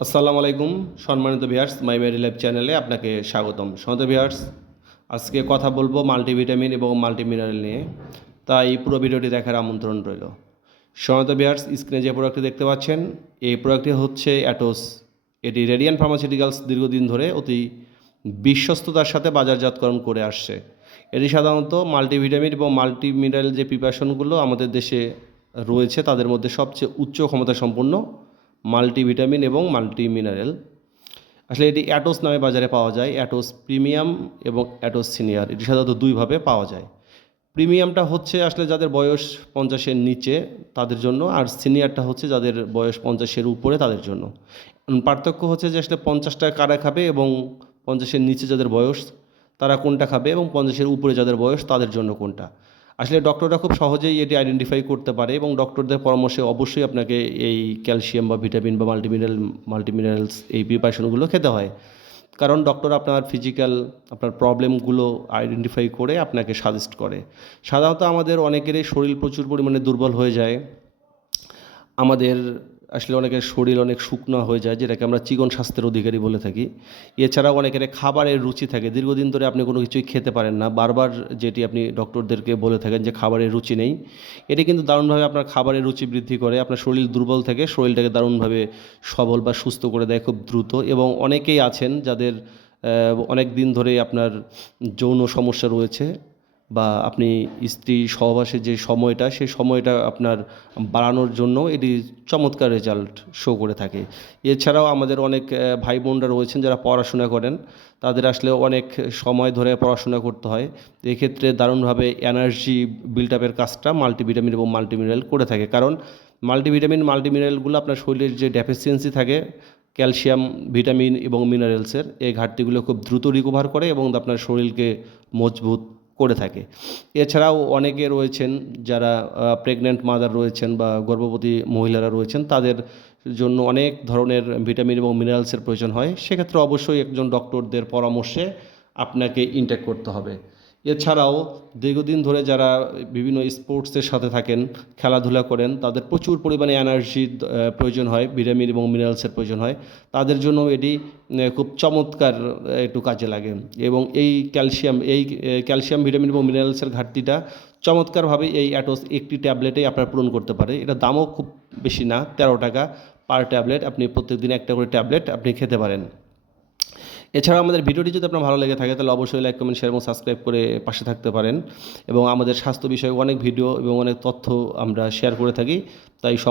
আসসালামু আলাইকুম সম্মানিত ভিউয়ার্স মাই মেরি লাইফ চ্যানেলে আপনাকে স্বাগতম। সম্মানিত ভিউয়ার্স, আজকে কথা বলবো মাল্টিভিটামিন এবং মাল্টিমিনারেল নিয়ে, তাই পুরো ভিডিওটি দেখার আমন্ত্রণ রইল। সম্মানিত ভিউয়ার্স, স্ক্রিনে যে প্রোডাক্টটি দেখতে পাচ্ছেন এই প্রোডাক্টটি হচ্ছে অ্যাটোস। এটি রেডিয়ান ফার্মাসিউটিক্যালস দীর্ঘদিন ধরে অতি বিশ্বস্ততার সাথে বাজারজাতকরণ করে আসছে। এটি সাধারণত মাল্টিভিটামিন এবং মাল্টিমিনারেল যে প্রিপারেশনগুলো আমাদের দেশে রয়েছে তাদের মধ্যে সবচেয়ে উচ্চ ক্ষমতা সম্পন্ন মাল্টিভিটামিন এবং মাল্টিমিনারেল। আসলে এটি অ্যাটোস নামে বাজারে পাওয়া যায়। অ্যাটোস প্রিমিয়াম এবং অ্যাটোস সিনিয়র, এটি সাধারণত দুইভাবে পাওয়া যায়। প্রিমিয়ামটা হচ্ছে আসলে যাদের বয়স 50-এর নিচে তাদের জন্য, আর সিনিয়রটা হচ্ছে যাদের বয়স 50-এর উপরে তাদের জন্য। পার্থক্য হচ্ছে যে আসলে 50টা কারা খাবে এবং 50-এর নিচে যাদের বয়স তারা কোনটা খাবে, এবং 50-এর উপরে যাদের বয়স তাদের জন্য কোনটা। আসলে ডক্টররা খুব সহজেই এটি আইডেন্টিফাই করতে পারে, এবং ডক্টরদের পরামর্শে অবশ্যই আপনাকে এই ক্যালসিয়াম বা ভিটামিন বা মাল্টিমিনারেলস এই প্রিপারেশনগুলো খেতে হয়। কারণ ডক্টর আপনার ফিজিক্যাল আপনার প্রবলেমগুলো আইডেন্টিফাই করে আপনাকে সাজেস্ট করে। সাধারণত আমাদের অনেকেরই শরীর প্রচুর পরিমাণে দুর্বল হয়ে যায়। আমাদের আসলে অনেকের শরীর অনেক শুকনো হয়ে যায়, যেটাকে আমরা চিকন স্বাস্থ্যের অধিকারী বলে থাকি। এছাড়াও অনেকের খাবারের রুচি থাকে, দীর্ঘদিন ধরে আপনি কোনো কিছুই খেতে পারেন না, বারবার যেটি আপনি ডক্টরদেরকে বলে থাকেন যে খাবারের রুচি নেই। এটি কিন্তু দারুণভাবে আপনার খাবারের রুচি বৃদ্ধি করে, আপনার শরীর দুর্বল থেকে শরীরটাকে দারুণভাবে সবল বা সুস্থ করে দেয় খুব দ্রুত। এবং অনেকেই আছেন যাদের অনেক দিন ধরে আপনার যৌন সমস্যা রয়েছে, বা আপনি স্ত্রী সহবাসের যে সময়টা সেই সময়টা আপনার বাড়ানোর জন্য এটি চমৎকার রেজাল্ট শো করে থাকে। এছাড়াও আমাদের অনেক ভাই বোনরা রয়েছেন যারা পড়াশোনা করেন, তাদের আসলে অনেক সময় ধরে পড়াশোনা করতে হয়। এক্ষেত্রে দারুণভাবে এনার্জি বিল্ড আপের কাজটা মাল্টিভিটামিন এবং মাল্টিমিনারেল করে থাকে। কারণ মাল্টিভিটামিন মাল্টিমিনারেলগুলো আপনার শরীরের যে ডেফিসিয়েন্সি থাকে ক্যালসিয়াম, ভিটামিন এবং মিনারেলসের, এই ঘাটতিগুলো খুব দ্রুত রিকভার করে এবং আপনার শরীরকে মজবুত করে থাকে। এছাড়াও অনেকে রয়েছেন যারা প্রেগন্যান্ট মাদার রয়েছেন বা গর্ভবতী মহিলারা রয়েছেন, তাদের জন্য অনেক ধরনের ভিটামিন এবং মিনারেলসের প্রয়োজন হয়। সেক্ষেত্রে অবশ্যই একজন ডক্টরদের পরামর্শে আপনাকে ইনটেক করতে হবে। এছাড়াও দীর্ঘদিন ধরে যারা বিভিন্ন স্পোর্টসের সাথে থাকেন, খেলাধুলা করেন, তাদের প্রচুর পরিমাণে এনার্জির প্রয়োজন হয়, ভিটামিন এবং মিনারেলসের প্রয়োজন হয়। তাদের জন্য এটি খুব চমৎকার একটু কাজে লাগে। এবং এই ক্যালসিয়াম ভিটামিন এবং মিনারেলসের ঘাটতিটা চমৎকারভাবে এই অ্যাটোস একটি ট্যাবলেটেই আপনার পূরণ করতে পারে। এটা দামও খুব বেশি না, 13 টাকা পার ট্যাবলেট। আপনি প্রত্যেকদিন একটা করে ট্যাবলেট আপনি খেতে পারেন। এছাড়াও আমাদের ভিডিওটি যদি আপনার ভালো লেগে থাকে তাহলে অবশ্যই লাইক, কমেন্ট, শেয়ার এবং সাবস্ক্রাইব করে পাশে থাকতে পারেন। এবং আমাদের স্বাস্থ্য বিষয়ক অনেক ভিডিও এবং অনেক তথ্য আমরা শেয়ার করে থাকি, তাই সবাই